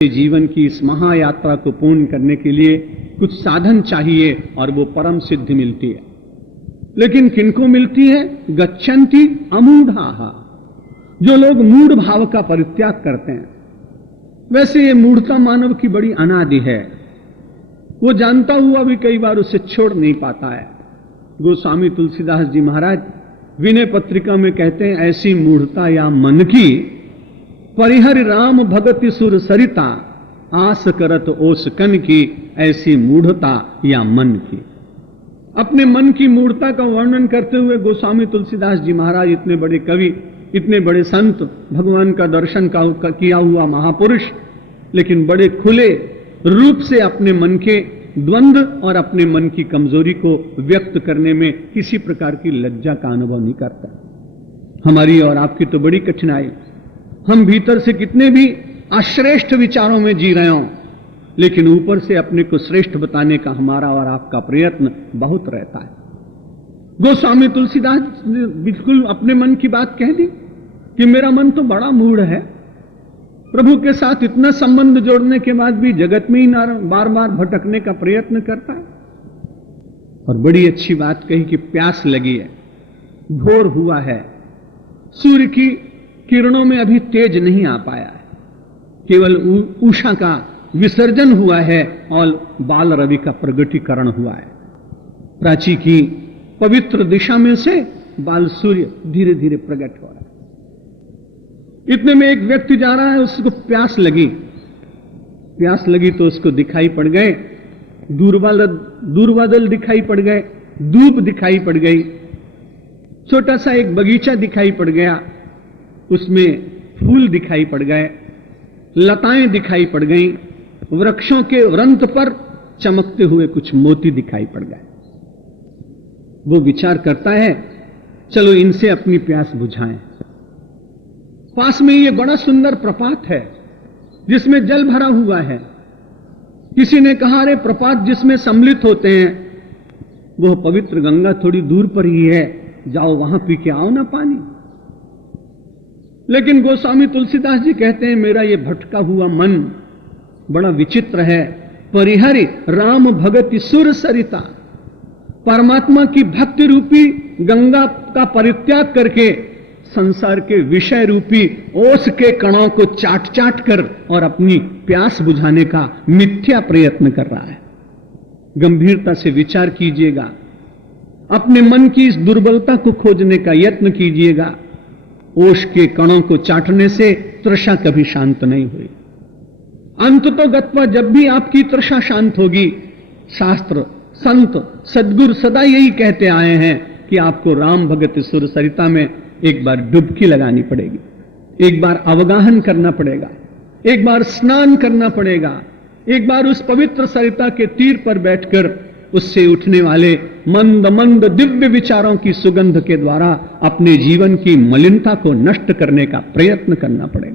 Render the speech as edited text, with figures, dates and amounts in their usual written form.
जीवन की इस महायात्रा को पूर्ण करने के लिए कुछ साधन चाहिए और वो परम सिद्धि मिलती है। लेकिन किनको मिलती है? गच्छन्ति अमूढ़ाः, जो लोग मूढ़ भाव का परित्याग करते हैं। वैसे ये मूढ़ता मानव की बड़ी अनादि है, वो जानता हुआ भी कई बार उसे छोड़ नहीं पाता है। गोस्वामी तुलसीदास जी महाराज विनय पत्रिका में कहते हैं, ऐसी मूढ़ता या मन की परिहरि राम भगति सुर सरिता, आस करत ओस कन की, ऐसी मूढ़ता या मन की। अपने मन की मूढ़ता का वर्णन करते हुए गोस्वामी तुलसीदास जी महाराज, इतने बड़े कवि, इतने बड़े संत, भगवान का दर्शन का किया हुआ महापुरुष, लेकिन बड़े खुले रूप से अपने मन के द्वंद्व और अपने मन की कमजोरी को व्यक्त करने में किसी प्रकार की लज्जा का अनुभव नहीं करता। हमारी और आपकी तो बड़ी कठिनाई, हम भीतर से कितने भी अश्रेष्ठ विचारों में जी रहे हों, लेकिन ऊपर से अपने को श्रेष्ठ बताने का हमारा और आपका प्रयत्न बहुत रहता है। गोस्वामी तुलसीदास ने बिल्कुल अपने मन की बात कह दी कि मेरा मन तो बड़ा मूढ़ है, प्रभु के साथ इतना संबंध जोड़ने के बाद भी जगत में ही बार बार भटकने का प्रयत्न करता है। और बड़ी अच्छी बात कही कि प्यास लगी है, भोर हुआ है, सूर्य की किरणों में अभी तेज नहीं आ पाया है, केवल उषा का विसर्जन हुआ है और बाल रवि का प्रगटीकरण हुआ है। प्राची की पवित्र दिशा में से बाल सूर्य धीरे धीरे प्रकट हो रहा है। इतने में एक व्यक्ति जा रहा है, उसको प्यास लगी तो उसको दिखाई पड़ गए दूरबादल दिखाई पड़ गए, धूप दिखाई पड़ गई, छोटा सा एक बगीचा दिखाई पड़ गया, उसमें फूल दिखाई पड़ गए, लताएं दिखाई पड़ गईं, वृक्षों के वृंत पर चमकते हुए कुछ मोती दिखाई पड़ गए। वो विचार करता है, चलो इनसे अपनी प्यास बुझाएं। पास में ये बड़ा सुंदर प्रपात है जिसमें जल भरा हुआ है। किसी ने कहा, अरे प्रपात जिसमें सम्मिलित होते हैं वह पवित्र गंगा थोड़ी दूर पर ही है, जाओ वहां पी के आओ ना पानी। लेकिन गोस्वामी तुलसीदास जी कहते हैं, मेरा ये भटका हुआ मन बड़ा विचित्र है। परिहरि राम भगति सुर सरिता, परमात्मा की भक्ति रूपी गंगा का परित्याग करके संसार के विषय रूपी ओस के कणों को चाट चाट कर और अपनी प्यास बुझाने का मिथ्या प्रयत्न कर रहा है। गंभीरता से विचार कीजिएगा, अपने मन की इस दुर्बलता को खोजने का यत्न कीजिएगा। ओस के कणों को चाटने से तृषा कभी शांत नहीं हुई। अंत तो गत्वा जब भी आपकी तृषा शांत होगी, शास्त्र संत सद्गुरु सदा यही कहते आए हैं कि आपको राम भगति सुर सरिता में एक बार डुबकी लगानी पड़ेगी, एक बार अवगाहन करना पड़ेगा, एक बार स्नान करना पड़ेगा, एक बार उस पवित्र सरिता के तीर पर बैठकर उससे उठने वाले मंद मंद दिव्य विचारों की सुगंध के द्वारा अपने जीवन की मलिनता को नष्ट करने का प्रयत्न करना पड़ेगा।